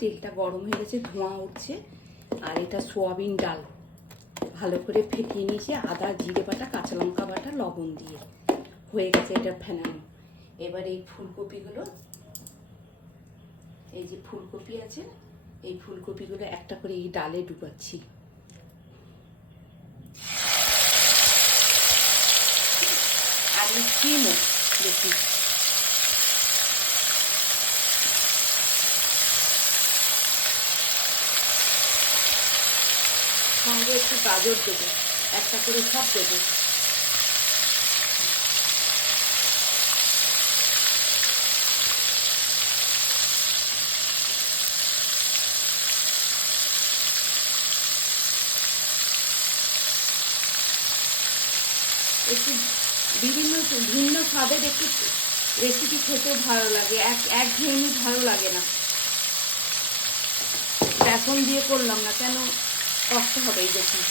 তেলটা গরম হয়ে গেছে, ধোঁয়া উঠছে। আর এটা সোয়াবিন ডাল ভালো করে ফেটিয়ে নিয়েছে, আদা জিরে বাটা কাঁচা লঙ্কা বাটা লবণ দিয়ে হয়ে গেছে এটা ফেনানো। এবার এই ফুলকপিগুলো, এই যে ফুলকপি আছে, এই ফুলকপিগুলো একটা করে এই ডালে ডুবাচ্ছি। আর এই সিমও দেখি, সঙ্গে একটু গাজর দেবো, একটা করে সব দেবো। একটু ভিন্ন স্বাদের একটু রেসিপি খেতেও ভালো লাগে, একঘেয়েমি ভালো লাগে না। বেসন দিয়ে করলাম না কেন, কষ্ট হবে এই দেখুন।